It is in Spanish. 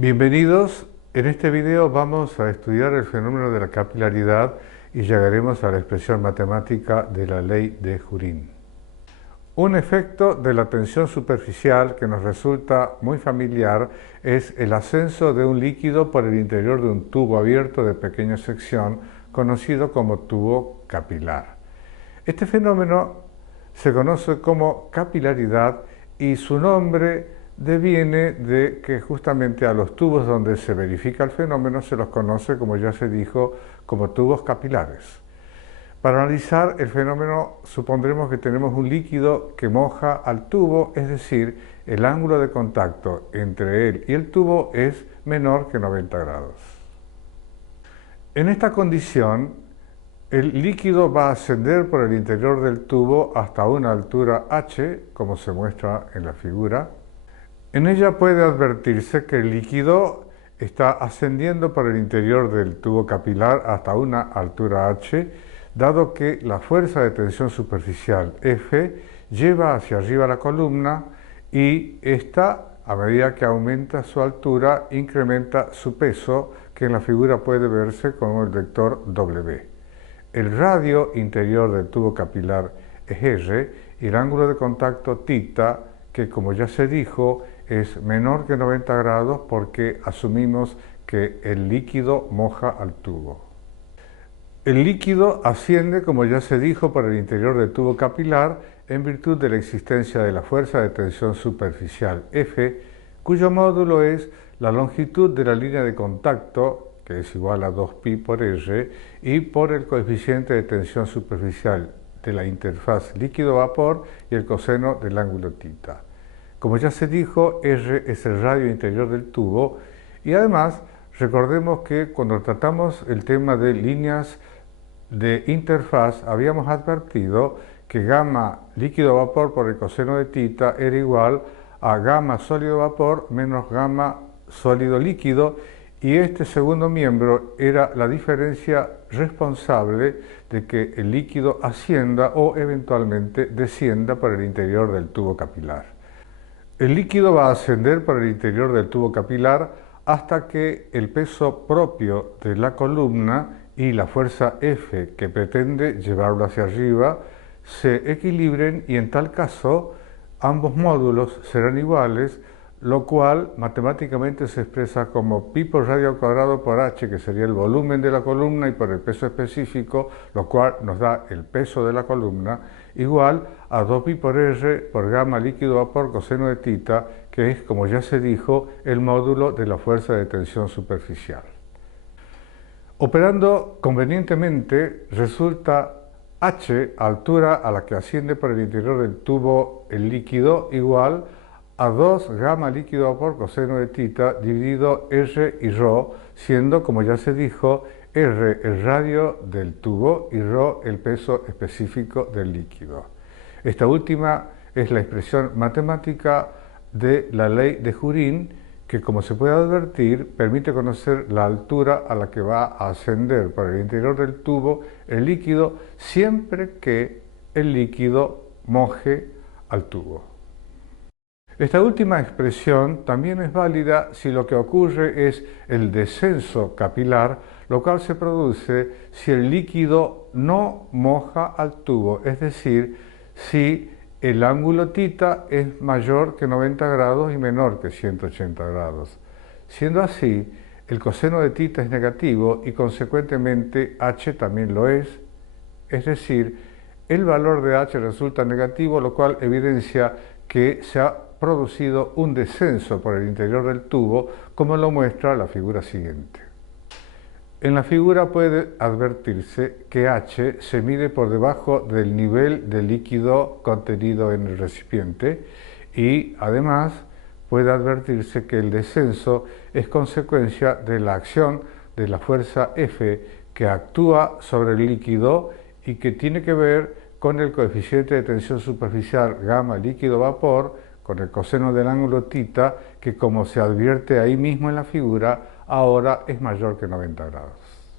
Bienvenidos. En este video vamos a estudiar el fenómeno de la capilaridad y llegaremos a la expresión matemática de la ley de Jurín. Un efecto de la tensión superficial que nos resulta muy familiar es el ascenso de un líquido por el interior de un tubo abierto de pequeña sección conocido como tubo capilar. Este fenómeno se conoce como capilaridad y su nombre deviene de que justamente a los tubos donde se verifica el fenómeno se los conoce, como ya se dijo, como tubos capilares. Para analizar el fenómeno supondremos que tenemos un líquido que moja al tubo, es decir, el ángulo de contacto entre él y el tubo es menor que 90 grados. En esta condición, el líquido va a ascender por el interior del tubo hasta una altura h, como se muestra en la figura. En ella puede advertirse que el líquido está ascendiendo por el interior del tubo capilar hasta una altura h, dado que la fuerza de tensión superficial F lleva hacia arriba la columna y esta, a medida que aumenta su altura, incrementa su peso, que en la figura puede verse como el vector W. El radio interior del tubo capilar es R y el ángulo de contacto θ, que como ya se dijo, es menor que 90 grados porque asumimos que el líquido moja al tubo. El líquido asciende, como ya se dijo, por el interior del tubo capilar en virtud de la existencia de la fuerza de tensión superficial F, cuyo módulo es la longitud de la línea de contacto, que es igual a 2pi por R, y por el coeficiente de tensión superficial de la interfaz líquido-vapor y el coseno del ángulo θ. Como ya se dijo, R es el radio interior del tubo y además recordemos que cuando tratamos el tema de líneas de interfaz habíamos advertido que gamma líquido-vapor por el coseno de θ era igual a gamma sólido-vapor menos gamma sólido-líquido y este segundo miembro era la diferencia responsable de que el líquido ascienda o eventualmente descienda por el interior del tubo capilar. El líquido va a ascender por el interior del tubo capilar hasta que el peso propio de la columna y la fuerza F que pretende llevarlo hacia arriba se equilibren y en tal caso ambos módulos serán iguales, lo cual matemáticamente se expresa como pi por radio al cuadrado por h, que sería el volumen de la columna, y por el peso específico, lo cual nos da el peso de la columna, igual a 2pi por r por gamma líquido vapor coseno de θ, que es, como ya se dijo, el módulo de la fuerza de tensión superficial. Operando convenientemente, resulta h, altura a la que asciende por el interior del tubo el líquido, igual a 2 gamma líquido vapor coseno de θ dividido r y ρ, siendo, como ya se dijo, r el radio del tubo y ρ el peso específico del líquido. Esta última es la expresión matemática de la ley de Jurín, que, como se puede advertir, permite conocer la altura a la que va a ascender por el interior del tubo el líquido siempre que el líquido moje al tubo. Esta última expresión también es válida si lo que ocurre es el descenso capilar, lo cual se produce si el líquido no moja al tubo, es decir, si el ángulo θ es mayor que 90 grados y menor que 180 grados. Siendo así, el coseno de θ es negativo y consecuentemente h también lo es decir, el valor de h resulta negativo, lo cual evidencia que se ha producido un descenso por el interior del tubo, como lo muestra la figura siguiente. En la figura puede advertirse que h se mide por debajo del nivel de líquido contenido en el recipiente y además puede advertirse que el descenso es consecuencia de la acción de la fuerza F que actúa sobre el líquido y que tiene que ver con el coeficiente de tensión superficial gamma líquido-vapor con el coseno del ángulo θ, que, como se advierte ahí mismo en la figura, ahora es mayor que 90 grados.